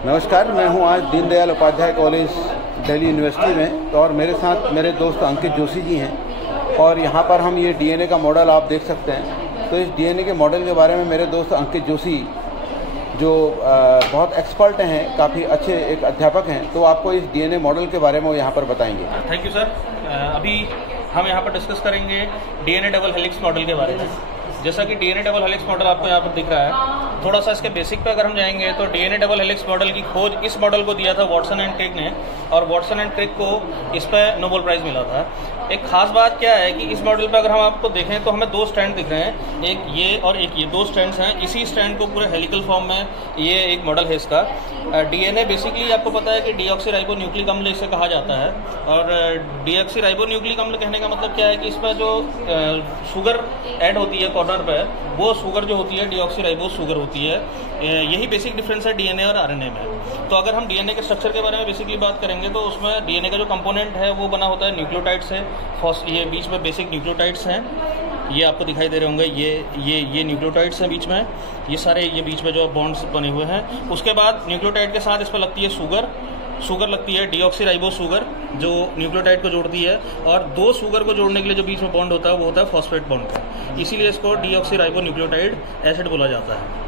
नमस्कार, मैं हूं आज दीनदयाल उपाध्याय कॉलेज दिल्ली यूनिवर्सिटी में, और मेरे साथ मेरे दोस्त अंकित जोशी जी हैं। और यहां पर हम ये डीएनए का मॉडल आप देख सकते हैं। तो इस डीएनए के मॉडल के बारे में मेरे दोस्त अंकित जोशी जो बहुत एक्सपर्ट हैं, काफ़ी अच्छे एक अध्यापक हैं, तो आपको इस डीएनए मॉडल के बारे में वो यहाँ पर बताएंगे। Thank you sir. अभी हम यहाँ पर डिस्कस करेंगे डीएनए डबल हेलिक्स मॉडल के बारे में। जैसा कि डीएनए डबल हेलिक्स मॉडल आपको यहाँ पर दिख रहा है, थोड़ा सा इसके बेसिक पे अगर हम जाएंगे तो डीएनए डबल हेलिक्स मॉडल की खोज इस मॉडल को दिया था वॉटसन एंड क्रिक ने, और वॉटसन एंड क्रिक को इस पर नोबेल प्राइज़ मिला था। एक खास बात क्या है कि इस मॉडल पे अगर हम आपको देखें तो हमें दो स्ट्रैंड दिख रहे हैं, एक ये और एक ये, दो स्ट्रैंड्स हैं। इसी स्ट्रैंड को पूरे हेलिकल फॉर्म में ये एक मॉडल है इसका। डीएनए बेसिकली आपको पता है कि डीऑक्सीराइबोन्यूक्लिक अम्ल इसे कहा जाता है, और डीऑक्सीराइबोन्यूक्लिक अम्ल कहने का मतलब क्या है कि इसमें जो शुगर ऐड होती है कॉर्नर पर, वो शुगर जो होती है डीऑक्सीराइबोस शुगर होती है। यही बेसिक डिफरेंस है डीएनए और आरएनए में। तो अगर हम डीएनए के स्ट्रक्चर के बारे में बेसिकली बात करेंगे तो उसमें डीएनए का जो कंपोनेंट है वो बना होता है न्यूक्लियोटाइड से। ये बीच में बेसिक न्यूक्लियोटाइड्स हैं, ये आपको दिखाई दे रहे होंगे, ये न्यूक्लियोटाइड्स हैं बीच में, ये सारे ये बीच में जो बॉन्ड्स बने हुए हैं। उसके बाद न्यूक्लियोटाइड के साथ इस पर लगती है शुगर लगती है डीऑक्सीराइबोस शुगर, जो न्यूक्लियोटाइड को जोड़ती है, और दो शुगर को जोड़ने के लिए जो बीच में बॉन्ड होता है वो होता है फॉस्फेट बॉन्ड, इसीलिए इसको डीऑक्सीराइबोन्यूक्लियोटाइड एसिड बोला जाता है।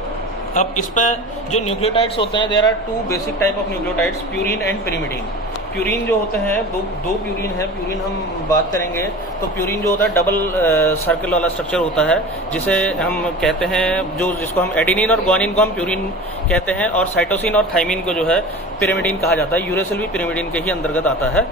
अब इस पर जो न्यूक्लियोटाइड्स होते हैं, there are two basic type of nucleotides, purine and pyrimidine. Purine जो होते हैं दो प्यूरिन है। प्यूरिन हम बात करेंगे तो प्यूरिन जो होता है डबल सर्कल वाला स्ट्रक्चर होता है, जिसे हम कहते हैं जिसको हम एडेनिन और ग्वानिन को हम प्यूरिन कहते हैं, और साइटोसिन और थाइमिन को जो है पिरिमिडीन कहा जाता है। यूरेसिल भी पिरिमिडीन के ही अंतर्गत आता है।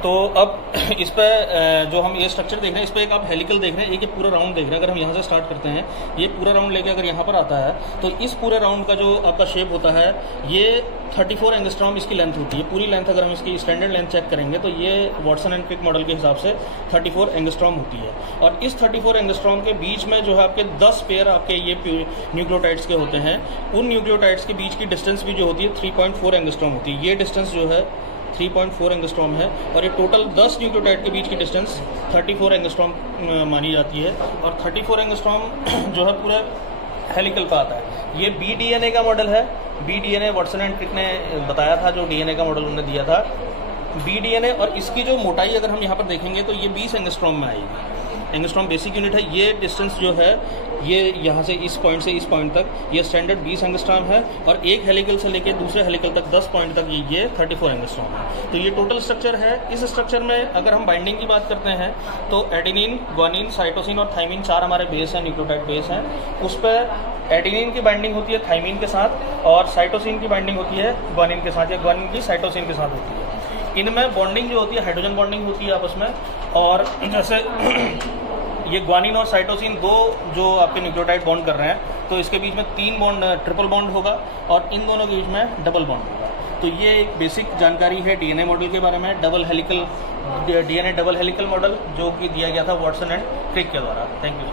तो अब इस पर जो हम ये स्ट्रक्चर देख रहे हैं, इस पर एक आप हेलिकल देख रहे हैं, एक ये पूरा राउंड देख रहे हैं। अगर हम यहाँ से स्टार्ट करते हैं, ये पूरा राउंड लेके अगर यहाँ पर आता है तो इस पूरे राउंड का जो आपका शेप होता है, ये 34 एंगस्ट्रॉम इसकी लेंथ होती है। पूरी लेंथ अगर हम इसकी स्टैंडर्ड लेंथ चेक करेंगे तो ये वॉटसन एंड क्रिक मॉडल के हिसाब से 34 एंगस्ट्रॉम होती है। और इस 34 एंगस्ट्रॉम के बीच में जो है आपके 10 पेयर आपके ये न्यूक्लियोटाइड्स के होते हैं। उन न्यूक्लियोटाइड्स के बीच की डिस्टेंस भी जो होती है 3.4 एंगस्ट्रॉम होती है। ये डिस्टेंस जो है 3.4 एंगस्ट्रॉम है, और ये टोटल 10 न्यूक्लियोटाइड के बीच की डिस्टेंस 34 एंगस्ट्रॉम मानी जाती है। और 34 एंगस्ट्रॉम जो है पूरा हेलिकल का आता है। ये बीडीएनए का मॉडल है। बीडीएनए वॉटसन एंड क्रिक ने बताया था, जो डीएनए का मॉडल उन्होंने दिया था बीडीएनए, और इसकी जो मोटाई अगर हम यहाँ पर देखेंगे तो ये 20 एंगस्ट्रॉम में आएगी। एंगस्ट्रॉम बेसिक यूनिट है। ये डिस्टेंस जो है ये यहाँ से इस पॉइंट तक ये स्टैंडर्ड 20 एंगस्ट्रॉम है, और एक हेलिकल से लेकर दूसरे हेलिकल तक 10 पॉइंट तक ये 34 एंगस्ट्रॉम है। तो ये टोटल स्ट्रक्चर है। इस स्ट्रक्चर में अगर हम बाइंडिंग की बात करते हैं तो एडेनिन, ग्वानिन, साइटोसिन और थाइमिन 4 हमारे बेस हैं, न्यूक्लियोटाइड बेस हैं। उस पर एडेनिन की बाइंडिंग होती है थाइमिन के साथ, और साइटोसिन की बाइंडिंग होती है ग्वानिन के साथ, या ग्वानिन की साइटोसिन के साथ होती है। इनमें बॉन्डिंग जो होती है हाइड्रोजन बॉन्डिंग होती है आपस में। और जैसे ये ग्वानिन और साइटोसिन दो जो आपके न्यूक्लियोटाइड बॉन्ड कर रहे हैं, तो इसके बीच में 3 बॉन्ड ट्रिपल बॉन्ड होगा, और इन दोनों के बीच में डबल बॉन्ड होगा। तो ये एक बेसिक जानकारी है डीएनए मॉडल के बारे में, डीएनए डबल हेलिकल मॉडल, जो कि दिया गया था वॉटसन एंड क्रिक के द्वारा। Thank you.